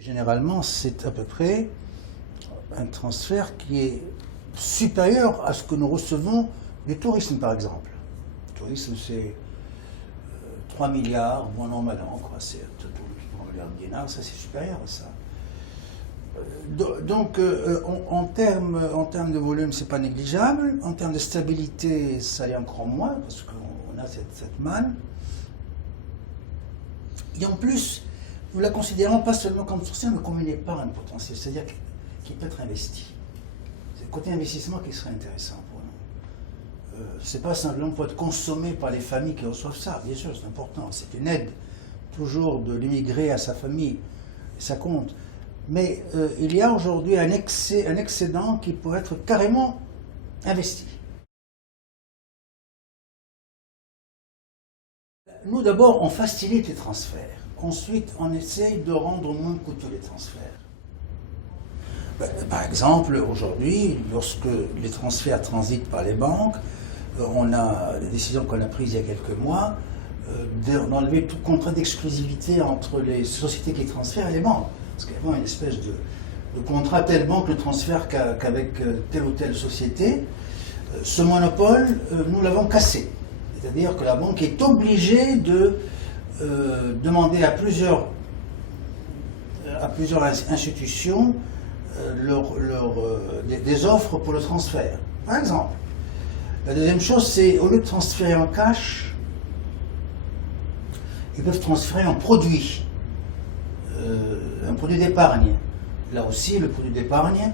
Généralement, c'est à peu près un transfert qui est supérieur à ce que nous recevons du tourisme, par exemple. Le tourisme, c'est 3 milliards, bon an, mal an, quoi. C'est 3 milliards de dinars, ça c'est supérieur à ça. Donc, en termes de volume, c'est pas négligeable. En termes de stabilité, ça l'est encore moins, parce qu'on a cette manne. Et en plus, nous la considérons pas seulement comme sourcière, mais comme une épargne potentielle, c'est-à-dire qui peut être investie. C'est le côté investissement qui serait intéressant pour nous. C'est pas simplement pour être consommé par les familles qui reçoivent ça, bien sûr, c'est important. C'est une aide toujours de l'immigré à sa famille, et ça compte. Mais il y a aujourd'hui un excédent qui pourrait être carrément investi. Nous, d'abord, on facilite les transferts. Ensuite, on essaye de rendre moins coûteux les transferts. Par exemple, aujourd'hui, lorsque les transferts transitent par les banques, on a la décision qu'on a prise il y a quelques mois d'enlever tout contrat d'exclusivité entre les sociétés qui transfèrent et les banques. Parce qu'il y a vraiment une espèce de contrat telle banque ne transfère qu'avec telle ou telle société. Ce monopole, nous l'avons cassé. C'est-à-dire que la banque est obligée de demander à plusieurs institutions des offres pour le transfert, par exemple. La deuxième chose, c'est au lieu de transférer en cash, ils peuvent transférer en produit, un produit d'épargne. Là aussi, le produit d'épargne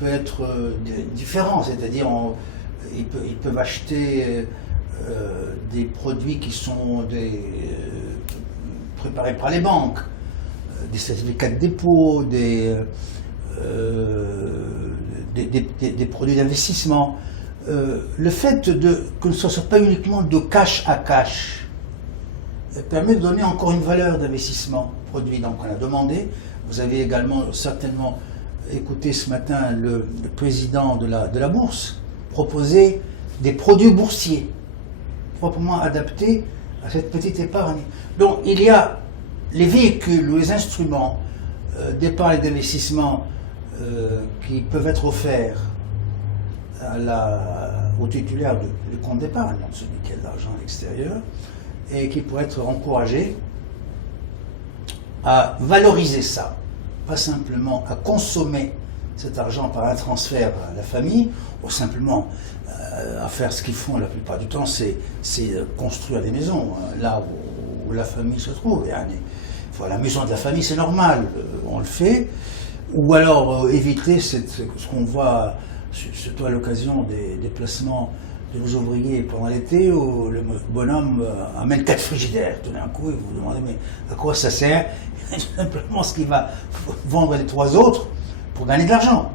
peut être différent, c'est-à-dire ils peuvent acheter des produits qui sont préparés par les banques, des certificats de dépôt, des produits d'investissement. Le fait que ce ne soit pas uniquement de cash à cash permet de donner encore une valeur d'investissement produit. Donc on a demandé, vous avez également certainement écouté ce matin le président de la bourse proposer des produits boursiers proprement adaptés à cette petite épargne. Donc il y a les véhicules ou les instruments d'épargne et d'investissement qui peuvent être offerts au titulaire du compte d'épargne, donc celui qui a de l'argent à l'extérieur, et qui pourraient être encouragés à valoriser ça, pas simplement à consommer cet argent par un transfert à la famille, ou simplement à faire ce qu'ils font la plupart du temps, c'est construire des maisons, là où la famille se trouve. La maison de la famille, c'est normal, on le fait. Ou alors éviter ce qu'on voit, surtout à l'occasion des déplacements de nos ouvriers pendant l'été, où le bonhomme amène 4 frigidaires. Tout d'un coup, et vous vous demandez, mais à quoi ça sert? Simplement ce qu'il va vendre les 3 autres pour gagner de l'argent.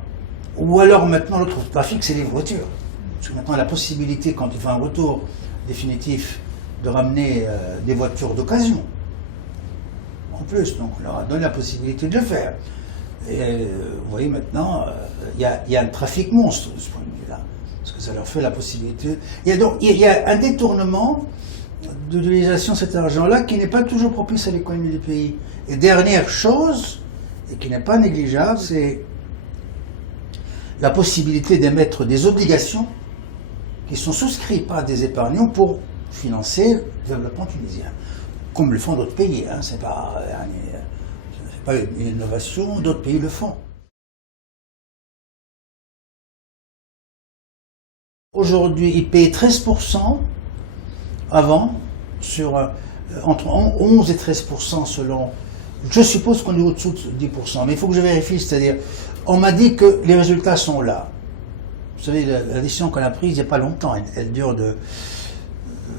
Ou alors maintenant, l'autre trafic, c'est les voitures. Parce que maintenant, la possibilité, quand il fait un retour définitif, de ramener des voitures d'occasion. En plus, donc on leur a donné la possibilité de le faire. Et vous voyez maintenant, il y a un trafic monstre de ce point de vue-là. Parce que ça leur fait la possibilité. Il y a un détournement de l'utilisation de cet argent-là qui n'est pas toujours propice à l'économie du pays. Et dernière chose, et qui n'est pas négligeable, c'est la possibilité d'émettre des obligations qui sont souscrites par des épargnants pour financer le développement tunisien. Comme le font d'autres pays, hein. C'est pas une innovation, d'autres pays le font. Aujourd'hui, ils payaient 13% avant, entre 11 et 13% selon. Je suppose qu'on est au-dessous de 10%, mais il faut que je vérifie, c'est-à-dire, on m'a dit que les résultats sont là. Vous savez, la décision qu'on a prise il n'y a pas longtemps, elle dure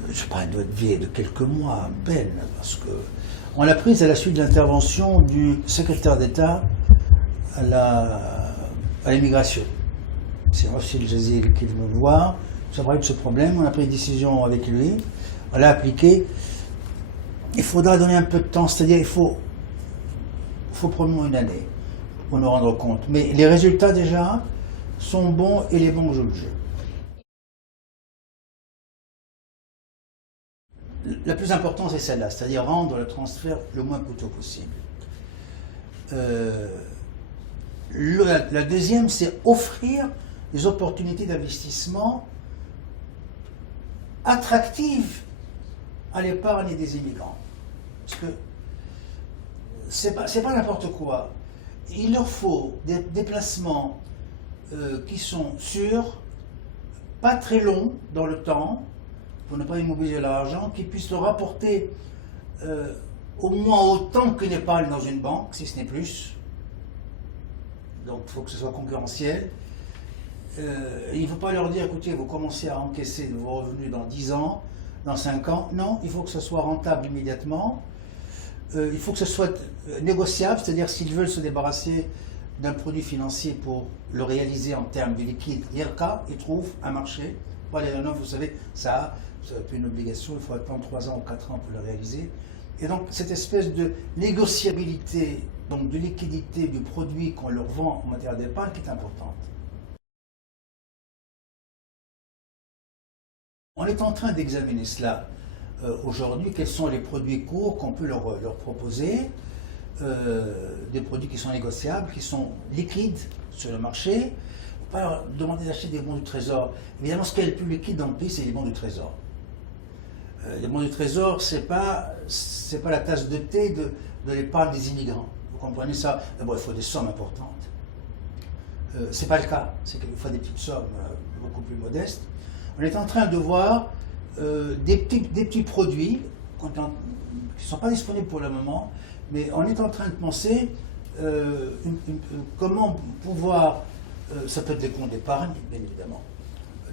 je sais pas, elle doit être vieille de quelques mois, à peine, parce que on l'a prise à la suite de l'intervention du secrétaire d'État à l'immigration. C'est Rossi El Jazil qui est venu me voir, ça parlait de ce problème, on a pris une décision avec lui, on l'a appliquée. Il faudra donner un peu de temps, c'est-à-dire il faut probablement une année pour nous rendre compte. Mais les résultats déjà sont bons et les bons jouent le jeu. La plus importante, c'est celle-là, c'est-à-dire rendre le transfert le moins coûteux possible. La deuxième, c'est offrir des opportunités d'investissement attractives à l'épargne des immigrants. Parce que c'est pas n'importe quoi. Il leur faut des déplacements qui sont sûrs, pas très longs dans le temps, pour ne pas immobiliser l'argent, qui puissent leur rapporter au moins autant qu'une épargne dans une banque, si ce n'est plus. Donc il faut que ce soit concurrentiel. Il ne faut pas leur dire, écoutez, vous commencez à encaisser de vos revenus dans 10 ans, dans 5 ans. Non, il faut que ce soit rentable immédiatement. Il faut que ce soit négociable, c'est-à-dire s'ils veulent se débarrasser d'un produit financier pour le réaliser en termes de liquide, ils trouvent un marché. Voilà, vous savez, ça n'a plus une obligation, il faut attendre 3 ans ou 4 ans pour le réaliser. Et donc cette espèce de négociabilité, donc de liquidité du produit qu'on leur vend en matière d'épargne qui est importante. On est en train d'examiner cela aujourd'hui, quels sont les produits courts qu'on peut leur proposer, des produits qui sont négociables, qui sont liquides sur le marché. Il ne faut pas leur demander d'acheter des bons du trésor. Évidemment, ce qui est le plus liquide dans le pays, c'est les bons du trésor. Les bons du trésor, c'est pas la tasse de thé de l'épargne des immigrants. Vous comprenez ça? D'abord, il faut des sommes importantes. C'est pas le cas. C'est qu'il faut des petites sommes beaucoup plus modestes. On est en train de voir des petits produits qui ne sont pas disponibles pour le moment, mais on est en train de penser comment pouvoir, ça peut être des comptes d'épargne, bien évidemment,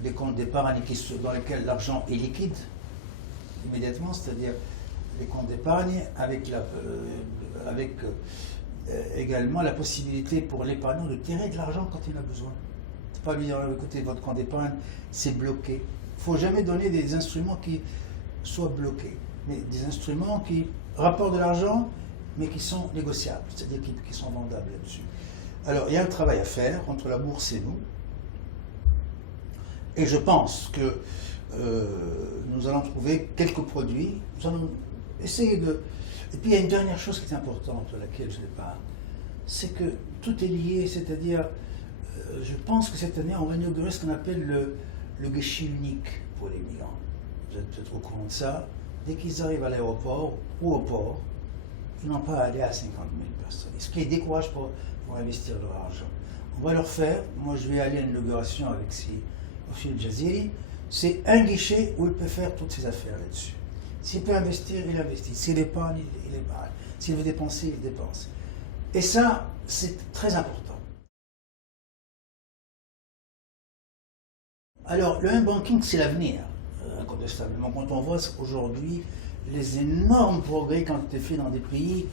des comptes d'épargne dans lesquels l'argent est liquide immédiatement, c'est-à-dire des comptes d'épargne avec également la possibilité pour l'épargnant de tirer de l'argent quand il a besoin. Pas lui dire, écoutez, votre compte d'épargne, c'est bloqué. Il ne faut jamais donner des instruments qui soient bloqués, mais des instruments qui rapportent de l'argent, mais qui sont négociables, c'est-à-dire qui sont vendables là-dessus. Alors, il y a un travail à faire entre la bourse et nous, et je pense que nous allons trouver quelques produits, nous allons essayer de... Et puis, il y a une dernière chose qui est importante, à laquelle je n'ai pas, c'est que tout est lié, c'est-à-dire... je pense que cette année, on va inaugurer ce qu'on appelle le guichet unique pour les migrants. Vous êtes peut-être au courant de ça. Dès qu'ils arrivent à l'aéroport ou au port, ils n'ont pas à aller à 50 000 personnes. Ce qui les décourage pour investir leur argent. On va leur faire, moi je vais aller à l'inauguration avec Ophir Jaziri, c'est un guichet où il peut faire toutes ses affaires là-dessus. S'il peut investir, il investit. S'il épargne, il épargne. S'il veut dépenser, il dépense. Et ça, c'est très important. Alors, le home banking, c'est l'avenir, incontestablement. Quand on voit aujourd'hui les énormes progrès qui ont été faits dans des pays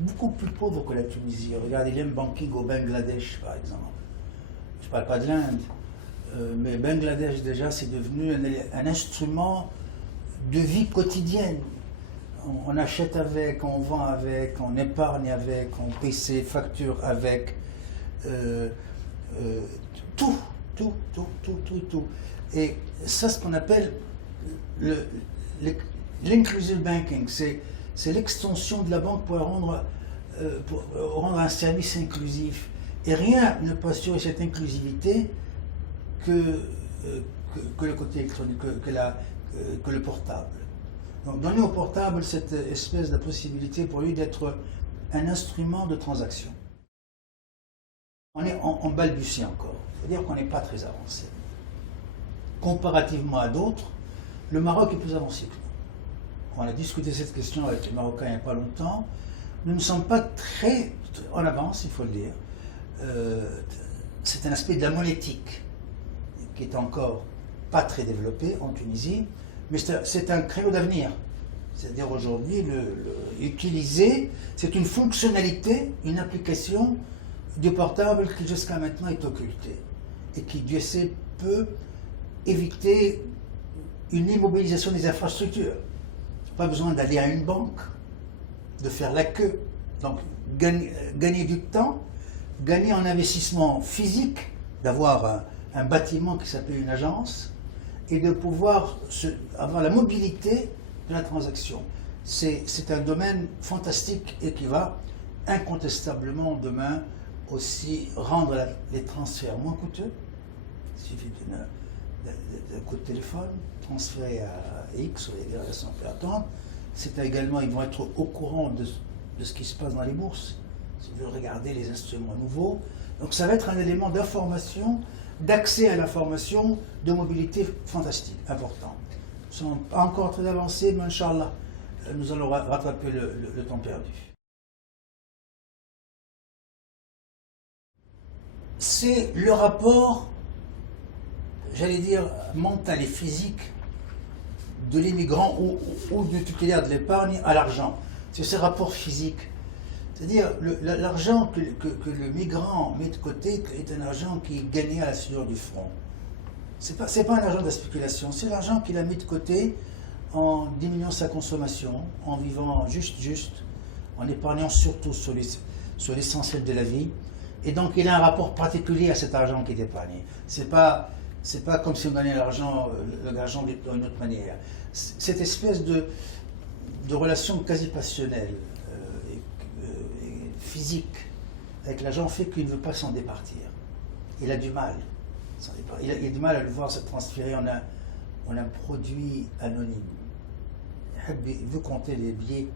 beaucoup plus pauvres que la Tunisie. Regardez le home banking au Bangladesh, par exemple. Je ne parle pas de l'Inde, mais Bangladesh, déjà, c'est devenu un instrument de vie quotidienne. On achète avec, on vend avec, on épargne avec, on paie ses factures avec. Tout. Et ça, ce qu'on appelle l'inclusive banking, c'est l'extension de la banque pour rendre un service inclusif. Et rien ne peut assurer cette inclusivité que le côté électronique, que le portable. Donc donner au portable cette espèce de possibilité pour lui d'être un instrument de transaction. On est en balbutie encore. C'est-à-dire qu'on n'est pas très avancé. Comparativement à d'autres, le Maroc est plus avancé que nous. On a discuté cette question avec les Marocains il n'y a pas longtemps. Nous ne sommes pas très en avance, il faut le dire. C'est un aspect de la monétique qui est encore pas très développé en Tunisie, mais c'est un créneau d'avenir. C'est-à-dire aujourd'hui, utiliser, c'est une fonctionnalité, une application du portable qui jusqu'à maintenant est occultée et qui, Dieu sait, peut éviter une immobilisation des infrastructures. Pas besoin d'aller à une banque, de faire la queue. Donc gagner du temps, gagner en investissement physique, d'avoir un bâtiment qui s'appelle une agence, et de pouvoir avoir la mobilité de la transaction. C'est un domaine fantastique et qui va incontestablement demain aussi rendre les transferts moins coûteux. Il suffit d'un coup de téléphone, transférer à X ou les relations pertantes. C'est également, ils vont être au courant de ce qui se passe dans les bourses, si vous voulez regarder les instruments nouveaux. Donc ça va être un élément d'information, d'accès à l'information, de mobilité fantastique, important. Nous ne sommes pas encore très avancés, mais Inch'Allah, nous allons rattraper le temps perdu. C'est le rapport, j'allais dire, mental et physique de l'immigrant ou du tutélaire de l'épargne à l'argent. C'est ce rapport physique. C'est-à-dire, l'argent que le migrant met de côté est un argent qui est gagné à la sueur du front. Ce n'est pas un argent de la spéculation, c'est l'argent qu'il a mis de côté en diminuant sa consommation, en vivant juste, en épargnant surtout sur l'essentiel de la vie. Et donc, il a un rapport particulier à cet argent qui est épargné. C'est pas comme si on gagnait l'argent d'une autre manière. Cette espèce de relation quasi passionnelle, physique, avec l'argent fait qu'il ne veut pas s'en départir. Il a du mal. Il a du mal à le voir se transférer en un produit anonyme. Il veut compter les billets,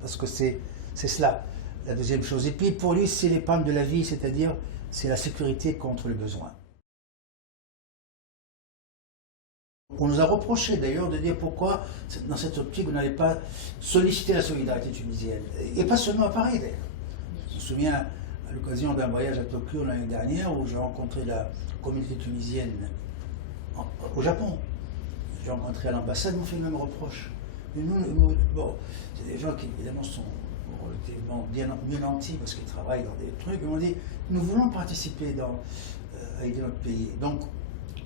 parce que c'est cela, la deuxième chose. Et puis pour lui, c'est l'épargne de la vie, c'est-à-dire c'est la sécurité contre le besoin. On nous a reproché d'ailleurs de dire pourquoi, dans cette optique, vous n'allez pas solliciter la solidarité tunisienne. Et pas seulement à Paris d'ailleurs. Je me souviens à l'occasion d'un voyage à Tokyo l'année dernière où j'ai rencontré la communauté tunisienne au Japon. J'ai rencontré à l'ambassade, ils m'ont fait le même reproche. Mais bon, c'est des gens qui évidemment sont relativement bien mieux nantis parce qu'ils travaillent dans des trucs. Ils m'ont dit, nous voulons participer à aider notre pays. Donc,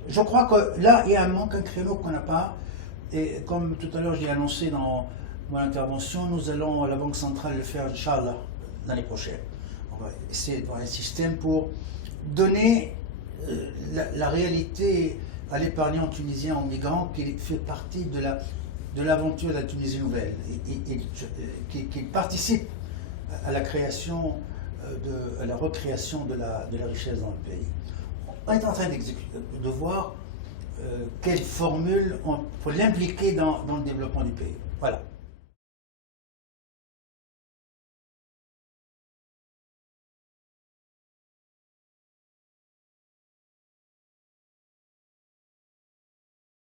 je crois que là, il y a un manque, un créneau qu'on n'a pas. Et comme tout à l'heure, j'ai annoncé dans mon intervention, nous allons à la Banque centrale le faire, Inch'Allah, l'année prochaine. On va essayer d'avoir un système pour donner la réalité à l'épargnant tunisien, aux migrants, qui fait partie de l'aventure de la Tunisie nouvelle, et qui participe à la création, à la recréation de la richesse dans le pays. On est en train de voir quelle formule pour l'impliquer dans le développement du pays.